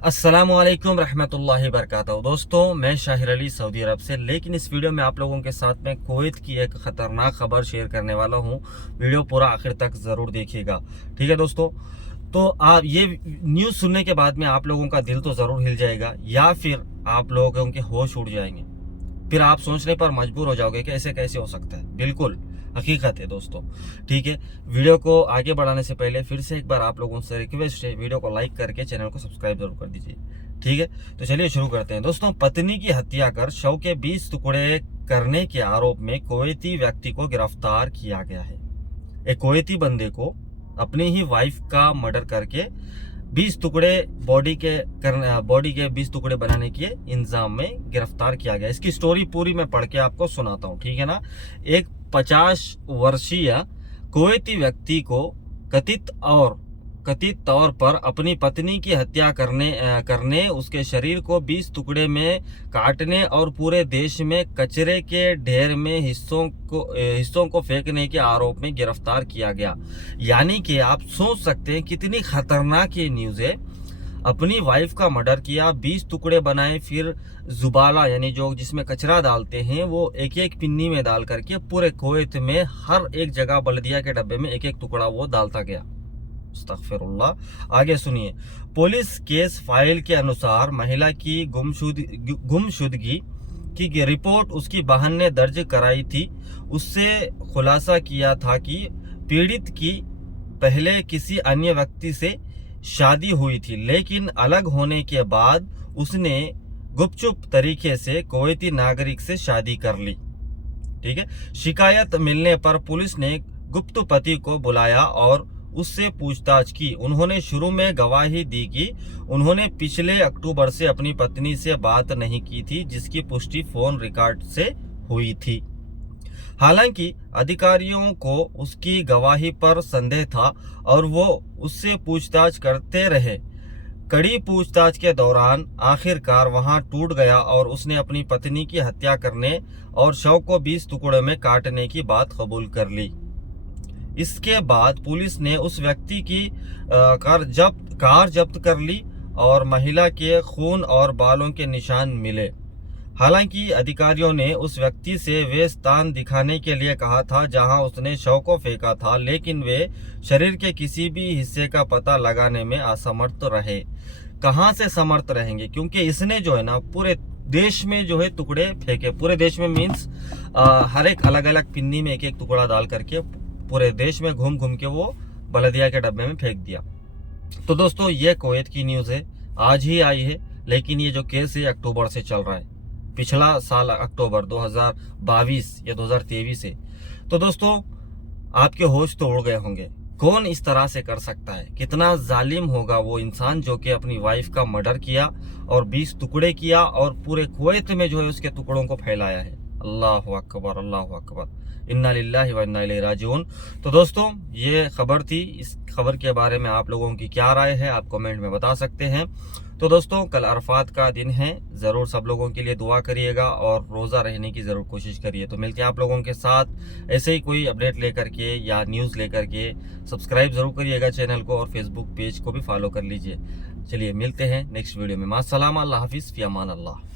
अस्सलामुअलैकुम रहमतुल्लाहि वबरकातुहू। दोस्तों, मैं शाहिर अली सऊदी अरब से। लेकिन इस वीडियो में आप लोगों के साथ में कुवैत की एक ख़तरनाक खबर शेयर करने वाला हूं। वीडियो पूरा आखिर तक ज़रूर देखिएगा, ठीक है दोस्तों। तो आप ये न्यूज़ सुनने के बाद में आप लोगों का दिल तो ज़रूर हिल जाएगा या फिर आप लोगों के होश उड़ जाएंगे। फिर आप सोचने पर मजबूर हो जाओगे कि ऐसे कैसे हो सकता है। बिल्कुल हकीकत है दोस्तों, ठीक है। वीडियो को आगे बढ़ाने से पहले फिर से एक बार आप लोगों से रिक्वेस्ट है, वीडियो को लाइक करके चैनल को सब्सक्राइब जरूर कर दीजिए, ठीक है। तो चलिए शुरू करते हैं दोस्तों। पत्नी की हत्या कर शव के 20 टुकड़े करने के आरोप में कुवैती व्यक्ति को गिरफ्तार किया गया है। एक कुवैती बंदे को अपनी ही वाइफ का मर्डर करके 20 टुकड़े बॉडी के 20 टुकड़े बनाने के इंजाम में गिरफ्तार किया गया। इसकी स्टोरी पूरी मैं पढ़ के आपको सुनाता हूँ, ठीक है ना। एक 50 वर्षीय कुवैती व्यक्ति को कथित तौर पर अपनी पत्नी की हत्या करने उसके शरीर को 20 टुकड़े में काटने और पूरे देश में कचरे के ढेर में हिस्सों को फेंकने के आरोप में गिरफ्तार किया गया। यानी कि आप सोच सकते हैं कितनी खतरनाक ये न्यूज़ है। अपनी वाइफ का मर्डर किया, 20 टुकड़े बनाए, फिर जुबाला यानी जो जिसमें कचरा डालते हैं वो एक एक पिन्नी में डाल करके पूरे कुवैत में हर एक जगह बल्दिया के डब्बे में एक एक टुकड़ा वो डालता गया। अस्तगफिरुल्लाह। आगे सुनिए। पुलिस केस फाइल के अनुसार महिला की गुमशुदगी की रिपोर्ट उसकी बहन ने दर्ज कराई थी। उससे खुलासा किया था कि पीड़ित की पहले किसी अन्य व्यक्ति से शादी हुई थी, लेकिन अलग होने के बाद उसने गुपचुप तरीके से कुवैती नागरिक से शादी कर ली, ठीक है। शिकायत मिलने पर पुलिस ने गुप्त पति को बुलाया और उससे पूछताछ की। उन्होंने शुरू में गवाही दी कि उन्होंने पिछले अक्टूबर से अपनी पत्नी से बात नहीं की थी, जिसकी पुष्टि फोन रिकॉर्ड से हुई थी। हालांकि अधिकारियों को उसकी गवाही पर संदेह था और वो उससे पूछताछ करते रहे। कड़ी पूछताछ के दौरान आखिरकार वहां टूट गया और उसने अपनी पत्नी की हत्या करने और शव को 20 टुकड़ों में काटने की बात कबूल कर ली। इसके बाद पुलिस ने उस व्यक्ति की कार जब्त कर ली और महिला के खून और बालों के निशान मिले। हालांकि अधिकारियों ने उस व्यक्ति से वे स्थान दिखाने के लिए कहा था जहां उसने शव को फेंका था, लेकिन वे शरीर के किसी भी हिस्से का पता लगाने में असमर्थ रहे। कहां से समर्थ रहेंगे, क्योंकि इसने जो है ना पूरे देश में जो है टुकड़े फेंके। पूरे देश में मीन्स हर एक अलग अलग पिन्नी में एक एक टुकड़ा डाल करके पूरे देश में घूम घूम के वो बल्दिया के डब्बे में फेंक दिया। तो दोस्तों, ये कुवैत की न्यूज़ है, आज ही आई है। लेकिन ये जो केस है अक्टूबर से चल रहा है, पिछला साल अक्टूबर 2022 या 2023 है। तो दोस्तों, आपके होश तो उड़ गए होंगे। कौन इस तरह से कर सकता है? कितना जालिम होगा वो इंसान जो कि अपनी वाइफ का मर्डर किया और 20 टुकड़े किया और पूरे कुवैत में जो है उसके टुकड़ों को फैलाया है। अल्लाहु अकबर, अल्लाहु अकबर, इन्ना लिल्लाहि व इन्ना इलैहि राजिऊन। तो दोस्तों, ये खबर थी। इस खबर के बारे में आप लोगों की क्या राय है, आप कमेंट में बता सकते हैं। तो दोस्तों, कल अरफात का दिन है, ज़रूर सब लोगों के लिए दुआ करिएगा और रोज़ा रहने की ज़रूर कोशिश करिए। तो मिलते हैं आप लोगों के साथ ऐसे ही कोई अपडेट लेकर के या न्यूज़ लेकर के। सब्सक्राइब ज़रूर करिएगा चैनल को और फेसबुक पेज को भी फॉलो कर लीजिए। चलिए मिलते हैं नेक्स्ट वीडियो में। मास्सलाम, अल्लाह हाफिज़, फ़ी अमान अल्लाह।